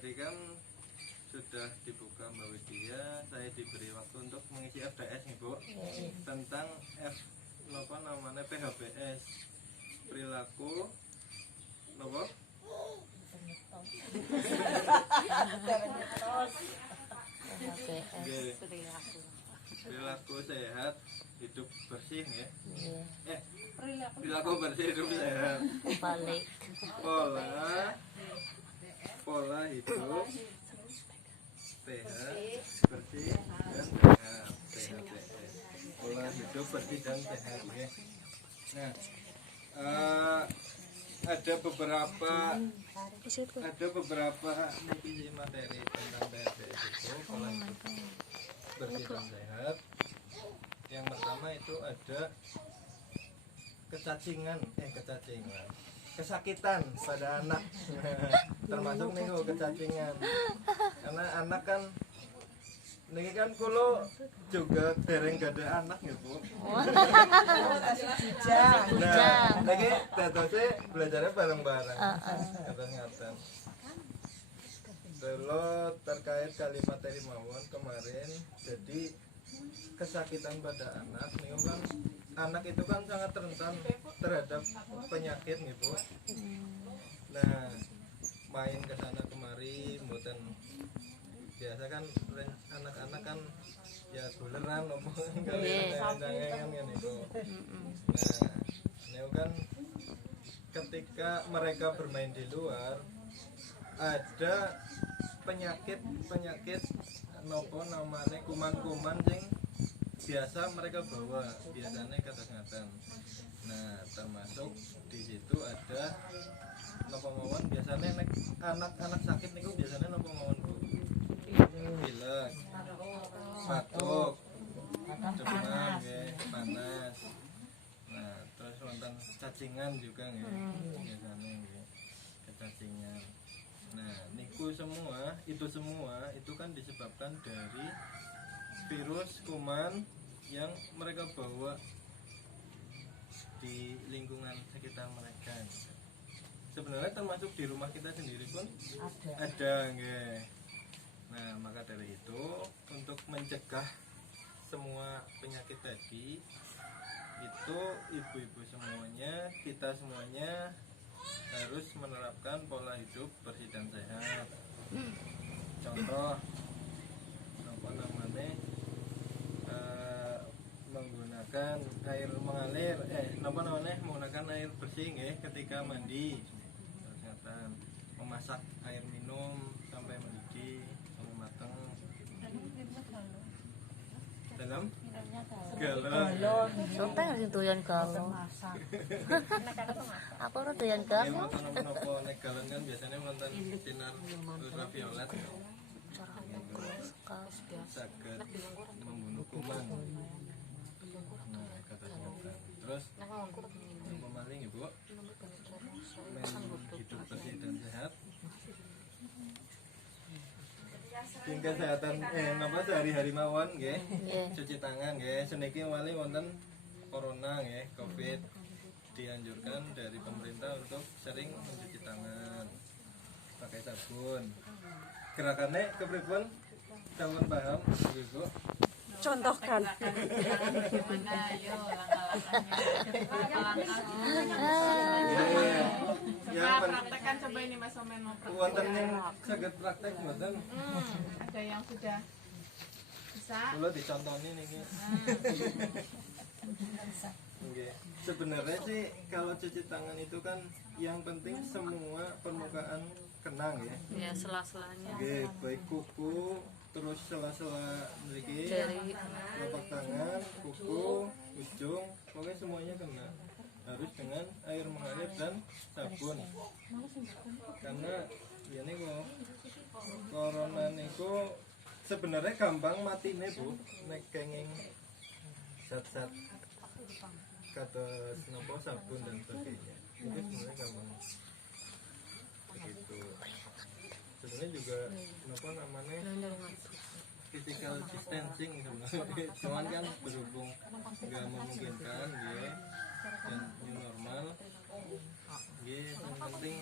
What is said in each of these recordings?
tadi kan sudah dibuka Mbak Widya, saya diberi waktu untuk mengisi FDS nih Bu, tentang PHBS, perilaku perilaku sehat hidup bersih ya. Perilaku bersih hidup sehat. Balik. Pola hidup sehat, bersih dan sehat. Pola hidup bersih dan sehat ya. Nah, ada beberapa materi tentang PHBS itu, pola hidup bersih dan sehat. Yang pertama itu ada kesakitan pada anak. Termasuk nih kecacingan, karena anak kan ini kan kalau juga dereng gak ada anak ya Bu. Nah, lagi tetosnya belajarnya bareng-bareng. Ngatan. Kalau terkait kalimat dari Mawon kemarin, jadi kesakitan pada anak nih kan, anak itu kan sangat rentan terhadap penyakit nih Bu. Nah, main ke sana kemari, mboten biasa kan anak-anak kan ya buleran omongan kalian kan itu. Nah, ini kan ketika mereka bermain di luar ada penyakit nopo namanya kuman-kuman yang biasa mereka bawa, biasanya kata-kata. Nah, termasuk di situ ada nopo mawon, biasanya anak-anak sakit niku biasanya nopo mawon Bu. Pilek, batuk, demam, panas. Nah, terus wonten cacingan juga biasanya kecacingan. Nah, itu semua itu kan disebabkan dari virus kuman yang mereka bawa di lingkungan sekitar mereka. Sebenarnya termasuk di rumah kita sendiri pun ada nggih. Nah, maka dari itu untuk mencegah semua penyakit tadi itu ibu-ibu semuanya, kita semuanya harus menerapkan pola hidup bersih dan sehat. Contoh menggunakan air mengalir menggunakan air bersih ketika mandi, kesehatan, memasak air minum sampai mendidih sampai matang dalam galon. Sampai harus doyan galon. Apa ora doyan galon? Menapa nek galon kan biasanya wonten sinar ultraviolet. Saged membunuh kuman. Nah, kata-kata. Terus memaling Ibu, hidup bersih dan sehat. Tingkat kesehatan sehari-hari mawon nggih. Cuci tangan nggih. Seniki wali wonten corona nggih, Covid. Dianjurkan dari pemerintah untuk sering mencuci tangan pakai sabun. Gerakannya kepripun? Sampun paham Ibu? Contohkan. Ya, praktekkan coba ini Mas Omen mau praktek. wonten yang saged praktek mboten? Ada yang sudah bisa. Kula dicontoni niki. Nggih. Sebenarnya sih kalau cuci tangan itu kan yang penting semua permukaan kena ya. Ya, sela-selanya. Nggih, baik kuku, terus sela-sela mriki, telapak tangan, kuku, ujung, pokoknya semuanya kena. Harus dengan air mengalir dan sabun. Karena ya niku corona niku sebenarnya gampang matine Bu, nek kenging zat-zat kados napa sabun dan sebagainya. Itu sebenarnya gampang. Begitu. Sebenarnya juga napa namanya physical distancing sebenarnya. Cuman kan berhubung nggak memungkinkan ya, dan new normal ya, yang penting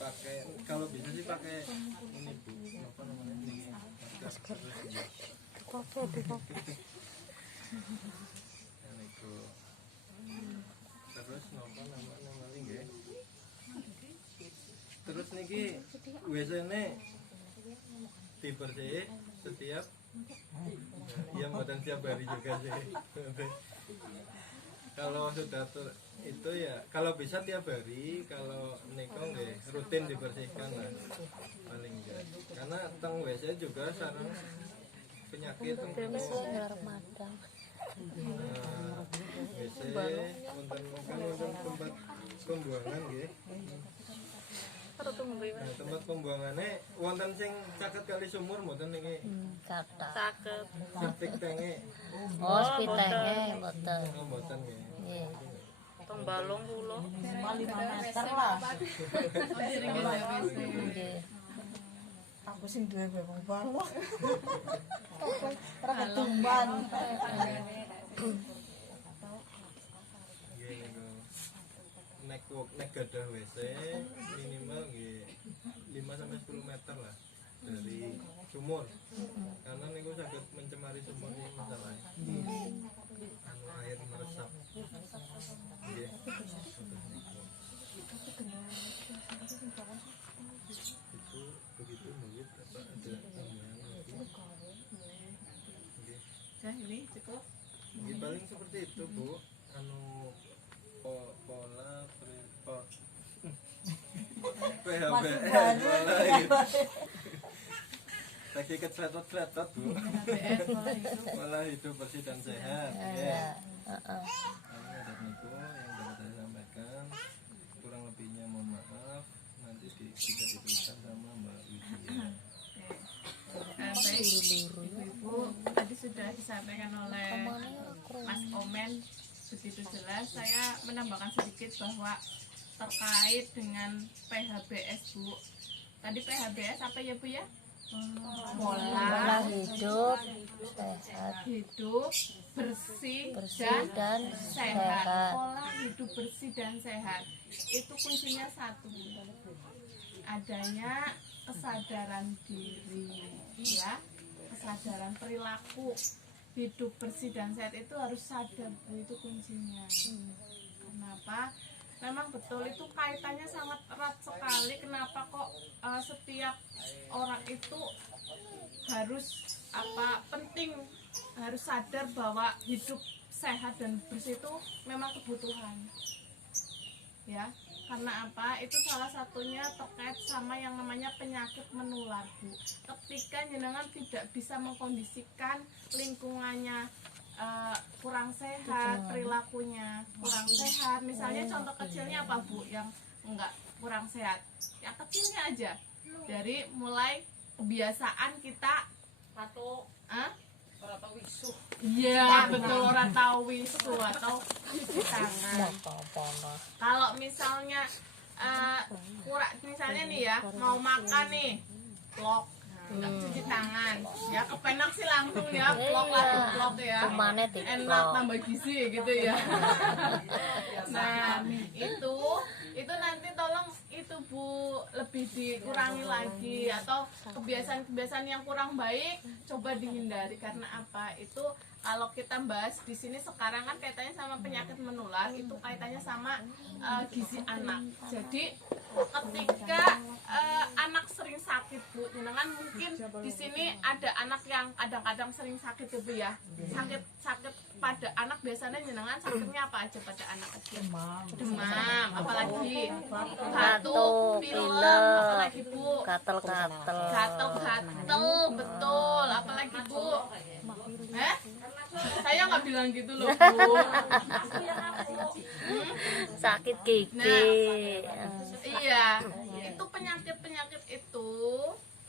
pakai, kalau bisa sih pakai ini Bu, apa namanya ini masker. Niku. Terus napa namanya maling nggih. Terus niki WC-ne dibersih setiap ya mboten tiap hari juga sih. Kalau sudah itu ya kalau bisa tiap hari, kalau niku nggih rutin dibersihkan lah paling enggak. Karena teng WC juga sarang penyakit teng niku. Ramadan. WC wonten tempat pembuangan nggih. Nah, tempat pembuangannya wonten sing caket kali sumur mboten niki. Kata. Caket. Septic tank-e. Oh, spitenge mboten. Oh, mboten nggih. Nggih. Tong balong kula. 5 meter lah. Nggih. Aku sing duwe bebong balong. Ora ketumban. Nggih niku. Nek gadah WC minimal nggih 5 sampai 10 meter lah dari sumur. Karena niku saged mencemari sumur ini masalahnya. Anu air meresap. Nggih. Itu begitu mungkin apa ada tambahan lagi. Nggih. Nah, ini cukup. Ya, paling seperti itu Bu, anu pola PHBS pola itu. Lagi keceletot-celetot Bu. Pola hidup bersih dan sehat. Ya. Heeh. Ini ada niku yang dapat saya sampaikan. Kurang lebihnya mohon maaf. Nanti bisa dituliskan sama Mbak Widya. Baik, Ibu, tadi sudah disampaikan oleh Mas Omen begitu jelas. Saya menambahkan sedikit bahwa terkait dengan PHBS Bu. Tadi PHBS apa ya Bu ya? Pola hidup sehat. Hidup bersih, Bersih dan sehat. sehat. Pola hidup bersih dan sehat itu kuncinya satu, adanya kesadaran diri, ya, kesadaran perilaku. Hidup bersih dan sehat itu harus sadar Bu, itu kuncinya. Kenapa? Memang betul itu kaitannya sangat erat sekali. Kenapa kok setiap orang itu harus penting harus sadar bahwa hidup sehat dan bersih itu memang kebutuhan, ya. Karena apa? Itu salah satunya terkait sama yang namanya penyakit menular Bu. Ketika jenengan tidak bisa mengkondisikan lingkungannya kurang sehat, perilakunya kurang sehat. Misalnya contoh kecilnya apa Bu yang enggak kurang sehat? Yang kecilnya aja, dari mulai kebiasaan kita iya betul, orang tahu wisu atau cuci tangan. Kalau misalnya kurang, misalnya nih ya mau makan nih vlog nggak cuci tangan, ya kepenak sih langsung ya vlog ya, enak tambah gizi gitu ya. Nah itu nanti tolong itu Bu lebih dikurangi lagi, atau kebiasaan-kebiasaan yang kurang baik coba dihindari. Karena apa? Itu kalau kita bahas di sini sekarang kan kaitannya sama penyakit menular, itu kaitannya sama gizi anak. Jadi ketika anak sering sakit Bu, jangan mungkin di sini ada anak yang kadang-kadang sering sakit ya Bu ya. Sakit pada anak biasanya jenengan sakitnya apa aja pada anak kecil? Demam, apalagi batuk, pilek, apalagi Bu? Gatel, betul, apalagi Bu? Saya nggak bilang gitu loh Bu. Sakit gigi. Nah, iya, itu penyakit itu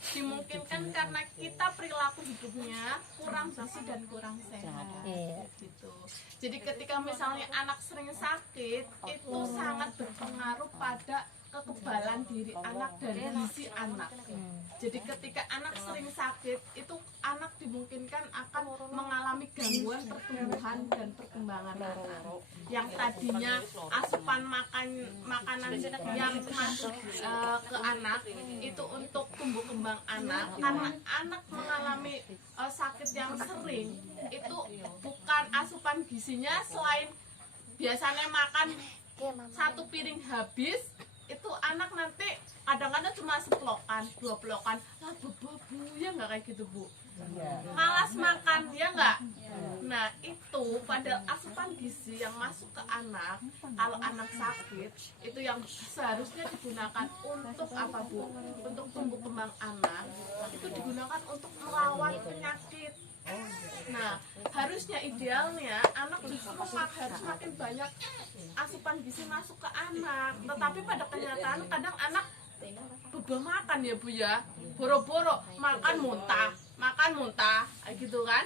dimungkinkan karena kita perilaku hidupnya kurang bersih dan kurang sehat. Gitu. Jadi ketika misalnya anak sering sakit, itu sangat berpengaruh pada kekebalan diri anak dan gizi anak. Jadi ketika anak sering sakit, itu anak dimungkinkan akan mengalami gangguan pertumbuhan dan perkembangan anak. Yang tadinya asupan makanan yang masuk ke anak itu untuk tumbuh kembang anak, karena anak mengalami sakit yang sering, itu bukan asupan gizinya selain biasanya makan satu piring habis, itu anak nanti kadang-kadang cuma sepelokan, 2 pelokan, lah bu ya nggak kayak gitu bu, malas makan ya nggak. Nah itu pada asupan gizi yang masuk ke anak, kalau anak sakit itu yang seharusnya digunakan untuk apa bu? Untuk tumbuh kembang anak, itu digunakan untuk melawan penyakit. Nah, harusnya idealnya anak justru harus makin banyak asupan gizi masuk ke anak. Tetapi pada kenyataan kadang anak beba makan ya bu ya, boro-boro makan muntah, gitu kan.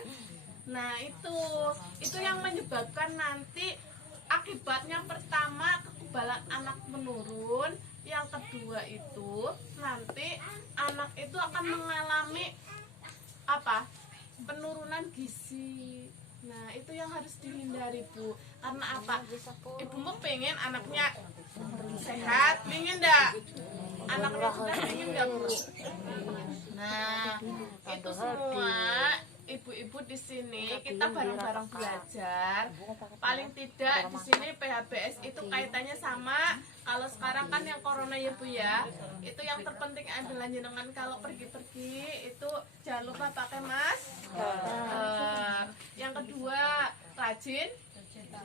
Nah itu yang menyebabkan nanti akibatnya pertama kekebalan anak menurun, yang kedua itu nanti anak itu akan mengalami apa? Penurunan gizi. Nah itu yang harus dihindari bu, karena apa? Ibu mau pengen anaknya sehat, pengen enggak? Anaknya sudah pengen enggak bu? Nah itu semua ibu-ibu di sini kita bareng-bareng belajar. Paling tidak di sini PHBS itu kaitannya sama. Kalau sekarang kan yang corona ya bu ya, itu yang terpenting adalah jenengan kalau pergi-pergi itu jangan lupa pakai masker. Yang kedua rajin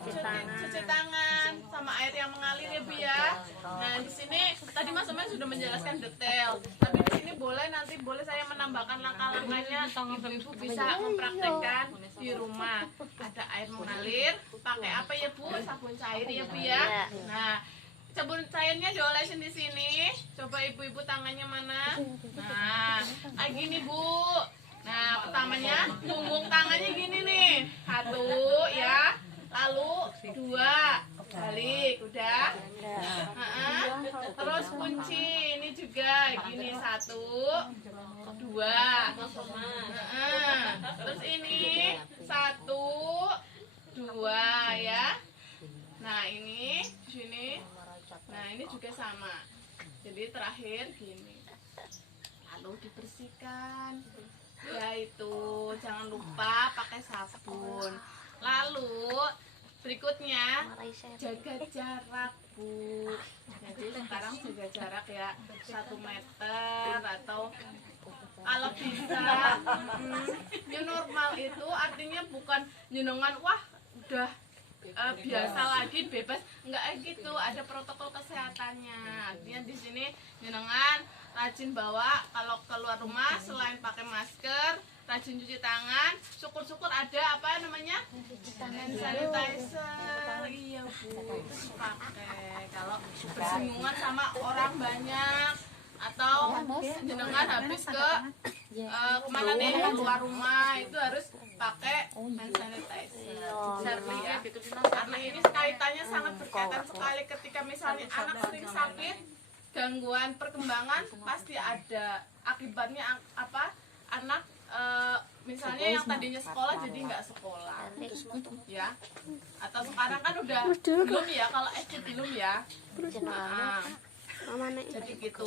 cuci tangan sama air yang mengalir ya bu ya. Nah di sini tadi Mas Omen sudah menjelaskan detail, tapi di sini nanti boleh saya menambahkan langkah-langkahnya, ibu-ibu bisa mempraktekkan di rumah. Ada air mengalir, pakai apa ya bu? Sabun cair ya bu ya. Nah sabun cairnya diolesin di sini. Coba ibu-ibu tangannya mana? Nah kayak gini bu. Nah pertamanya punggung tangannya gini nih, 1 ya. Lalu 2 balik, udah. Terus kunci ini juga gini, 1 2. Terus ini 1 2 ya. Nah ini di sini. Nah ini juga sama. Jadi terakhir gini. Lalu dibersihkan. Ya itu jangan lupa pakai sabun. Lalu berikutnya jaga jarak bu. Jadi sekarang jaga jarak ya 1 meter, atau kalau bisa new normal itu artinya bukan jenengan wah udah biasa lagi bebas, enggak gitu, ada protokol kesehatannya. Artinya di sini jenengan rajin bawa kalau keluar rumah, selain pakai masker, rajin cuci tangan, syukur-syukur ada apa namanya hand sanitizer. Iya bu, itu dipakai kalau bersinggungan sama orang banyak, atau jenengan habis ke kemana nih keluar rumah, itu harus pakai hand sanitizer ya. Karena ini kaitannya sangat berkaitan sekali. Ketika misalnya anak sering sakit, gangguan perkembangan pasti ada akibatnya. Apa anak misalnya yang tadinya sekolah jadi nggak sekolah ya, atau sekarang kan udah belum ya, kalau SD belum ya. Jadi gitu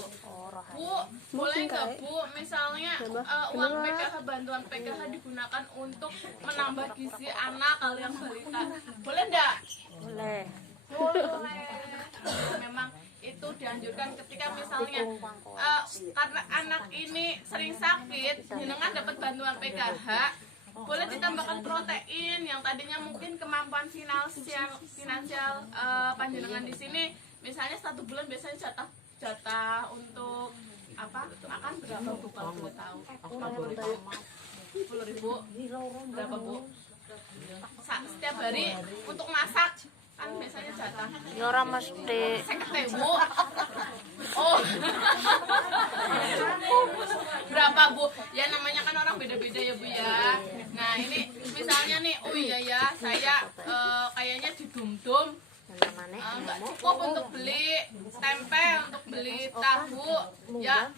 bu, boleh nggak bu misalnya uang PKH, bantuan PKH digunakan untuk menambah gizi anak kalau yang balita, boleh nggak? Boleh. Memang itu dianjurkan ketika misalnya karena anak ini sering sakit, jenengan dapat bantuan PKH, boleh ditambahkan protein yang tadinya mungkin kemampuan finansial panjenengan di sini. Misalnya 1 bulan biasanya jatah untuk apa makan berapa bu kalau boleh tahu? 10.000 berapa bu? Setiap hari untuk masak kan biasanya jatah. Yora mesti 50.000. Oh. Berapa bu? Ya namanya kan orang beda-beda ya bu ya. Nah ini misalnya nih, oh iya ya saya kayaknya di Dum-Dum nggak cukup untuk beli tempe, untuk beli tahu, ya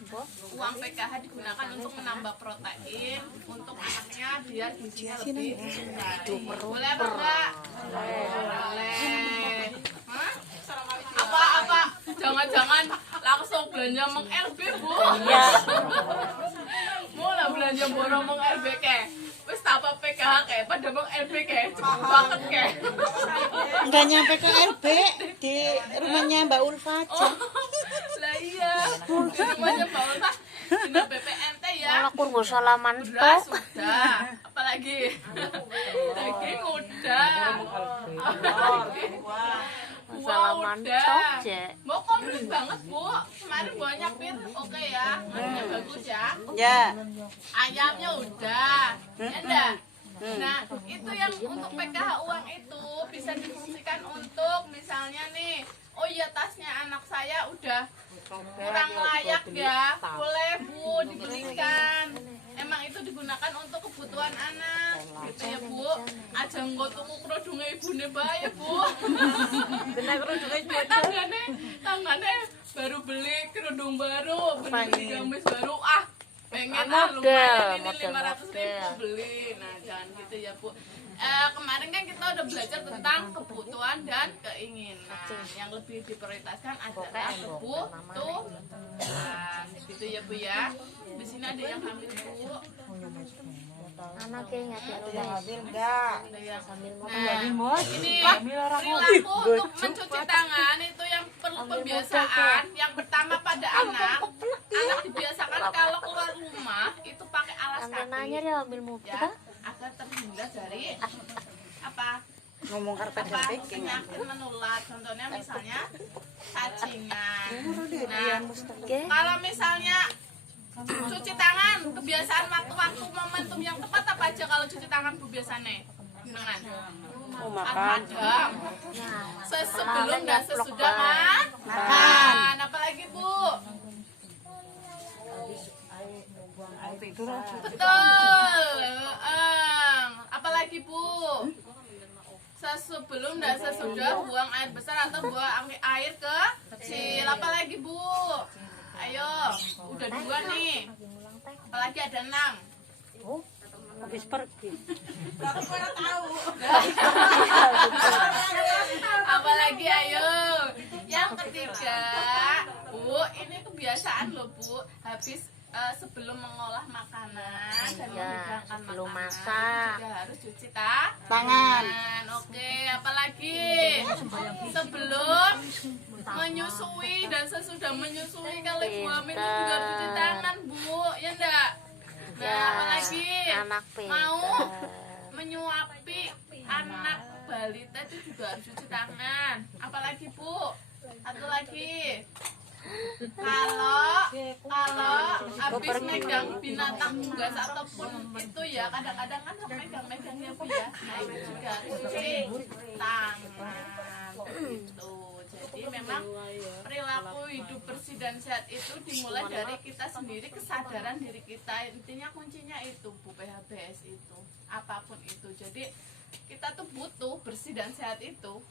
uang PKH digunakan untuk menambah protein untuk anaknya biar gizinya lebih baik. Boleh apa enggak? Boleh. Hah? Apa? Jangan-jangan langsung belanja Meng LB, Bu? Iya. Mau lah belanja borong Meng LB ke? Wis apa PKH ke? Pada Meng LB ke? Cepet banget ke? Nggak nyampe ke RB di rumahnya Mbak Ulfa aja. Lah iya, di rumahnya Mbak Ulfa, dina BPNT ya. Kalau kurang salaman Beras tok. udah, apalagi daging udah, apalagi buah Salaman udah. tok, Cek. Mau komplit banget, Bu. Kemarin buahnya pir, oke ya, buahnya bagus ya. Ya. Ayamnya udah, ya enggak? Nah, itu yang untuk PKH uang itu bisa difungsikan untuk misalnya nih, oh iya tasnya anak saya udah kurang layak ya, boleh Bu dibelikan. Emang itu digunakan untuk kebutuhan anak, gitu ya Bu. Aja nggo tuku kerudunge ibune bae ya Bu. Benar kerudungnya cuma Tangannya baru beli kerudung baru, beli gamis baru, pengen Model, lumayan ini model, 500.000 beli. Nah jangan gitu ya Bu. Kemarin kan kita udah belajar tentang kebutuhan dan keinginan. Yang lebih diprioritaskan adalah kebutuhan. Gitu ya Bu ya. Di sini ada yang hamil Bu. Anaknya nggak Ada yang hamil enggak? Ada yang sambil Nah, ini perilaku untuk mencuci tangan itu yang perlu pembiasaan. Yang pertama pada anak dibiasakan kalau keluar rumah itu pakai alas Antenanya kaki dia ambil mobil. ya, agar terhindar dari apa ngomong karpet dan baking. penyakit menular. Contohnya misalnya cacingan. Nah, Oke. kalau misalnya cuci tangan, kebiasaan waktu-waktu momentum yang tepat apa aja kalau cuci tangan Bu biasanya? Gimana? Oh, makan. Madam. Sebelum dan sesudah makan. Apalagi Bu? Betul. Apalagi Bu? Sebelum dan sesudah buang air besar atau buang air kecil. Apalagi Bu? Ayo, udah 2 nih. Apalagi ada 6. Habis pergi. Apalagi ayo. Yang ketiga, Bu, ini kebiasaan loh Bu. Habis sebelum mengolah makanan dan menghidangkan sebelum makanan masak. juga harus cuci tangan. Oke, apalagi sebelum menyusui dan sesudah menyusui kalau ibu hamil itu juga harus cuci tangan Bu, ya enggak? Nah, apalagi anak mau pintar. menyuapi anak balita itu juga harus cuci tangan. Apalagi Bu? Satu lagi. Kalau habis megang binatang unggas ataupun itu ya kadang-kadang kan megang-megangnya Bu ya. Nah itu juga harus cuci tangan gitu. Jadi memang perilaku hidup bersih dan sehat itu dimulai dari kita sendiri, kesadaran diri kita. Intinya kuncinya itu Bu, PHBS itu apapun itu. Jadi kita tuh butuh bersih dan sehat itu.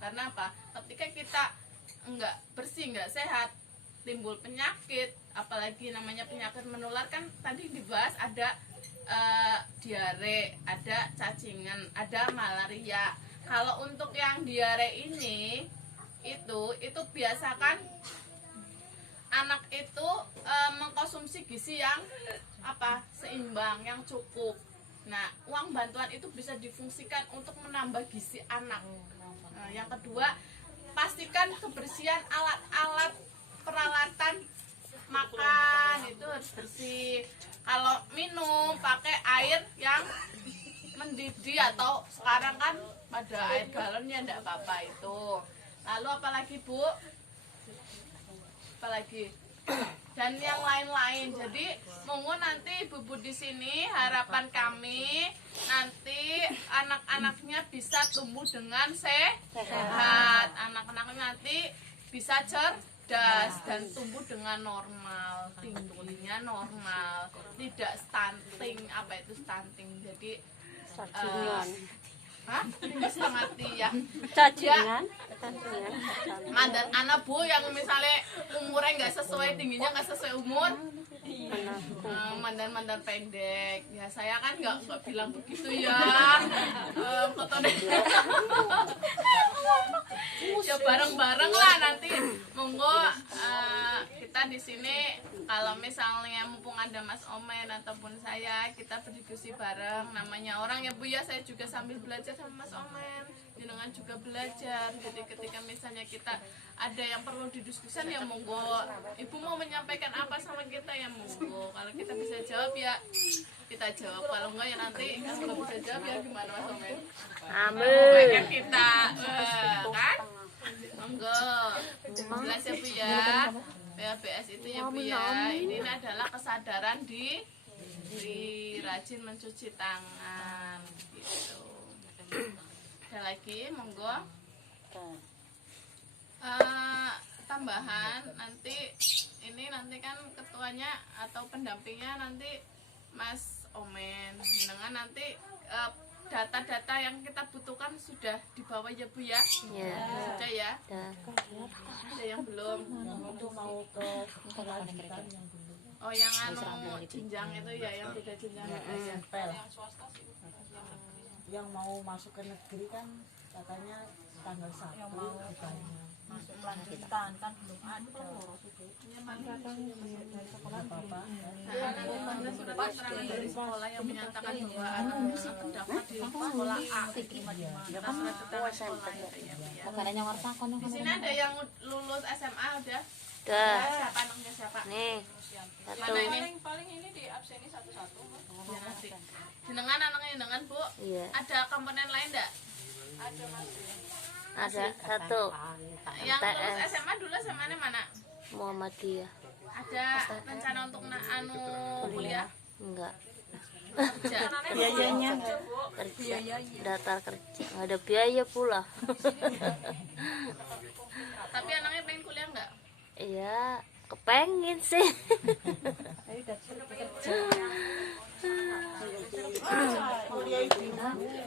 Karena apa? Ketika kita enggak bersih, enggak sehat, timbul penyakit, apalagi namanya penyakit menular kan tadi dibahas ada diare, ada cacingan, ada malaria. Kalau untuk yang diare ini itu biasakan anak itu mengkonsumsi gizi yang seimbang, yang cukup. Nah, uang bantuan itu bisa difungsikan untuk menambah gizi anak. Nah, yang kedua, pastikan kebersihan alat-alat peralatan makan itu harus bersih. Kalau minum pakai air yang mendidih atau sekarang kan pada air galon ya enggak apa-apa itu. Lalu apalagi Bu? Apalagi? Dan yang lain-lain. Jadi monggo nanti Ibu di sini harapan kami nanti anak-anaknya bisa tumbuh dengan sehat. Anak-anaknya nanti bisa cerdas dan tumbuh dengan normal, tingginya normal, tidak stunting. Apa itu stunting? Jadi Hah? Tinggi setengah tiang. Cacingan. Mandan anak bu yang misalnya umurnya nggak sesuai, tingginya nggak sesuai umur. Mandan pendek. Ya saya kan nggak bilang begitu ya. Foto deh. Ya bareng-bareng lah nanti. Monggo kita di sini kalau misalnya mumpung ada Mas Omen ataupun saya, kita berdiskusi bareng. Namanya orang ya Bu ya, saya juga sambil belajar sama Mas Omen. Jenengan juga belajar. Jadi ketika misalnya kita ada yang perlu didiskusikan ya monggo. Ibu mau menyampaikan apa sama kita ya monggo. Kalau kita bisa jawab ya kita jawab. Kalau enggak ya nanti kalau nggak bisa jawab ya gimana Mas Omen? Amin. Kan kita kan? Monggo. Jelas ya Bu ya. PHBS itu ya Bu ya. Ini adalah kesadaran di rajin mencuci tangan gitu. Ada lagi monggo. Tambahan nanti kan ketuanya atau pendampingnya nanti Mas Omen. Dengan nanti data-data yang kita butuhkan sudah dibawa ya Bu ya. Ya. Sudah ya. Dah. Ada yang belum. Itu mau ke kelanjutan yang dulu Oh yang anu jenjang itu ya, yang beda jenjang ya. SMP lah. Yang mau masuk ke negeri kan katanya tanggal 1 katanya. Masuk lanjutan kan belum ada. Apa-apa. Nanti sudah keterangan dari sekolah yang menyatakan bahwa anak terdaftar di sekolah A. Ya kan Sekolah itu ya. Makanannya warta kono. Di sini ada yang lulus SMA udah. Dah. Siapa anaknya siapa? Nih. Satu. Mana ini? Paling ini di abseni satu-satu. Ya nanti. Jenengan anaknya jenengan Bu. Iya. Ada komponen lain enggak? Ada satu. Yang lulus SMA dulu SMA-nya mana? Muhammadiyah. Ada rencana untuk anu kuliah? Enggak. Kerja. Biayanya Kerja. Daftar kerja. Nggak ada biaya pula. Tapi anaknya pengen kuliah enggak? Iya. Kepengen sih.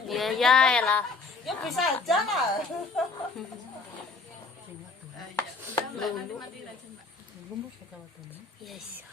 Biaya ya lah. Ya bisa aja lah. Ya. Udah Mbak, nanti mandi aja Mbak. Yes.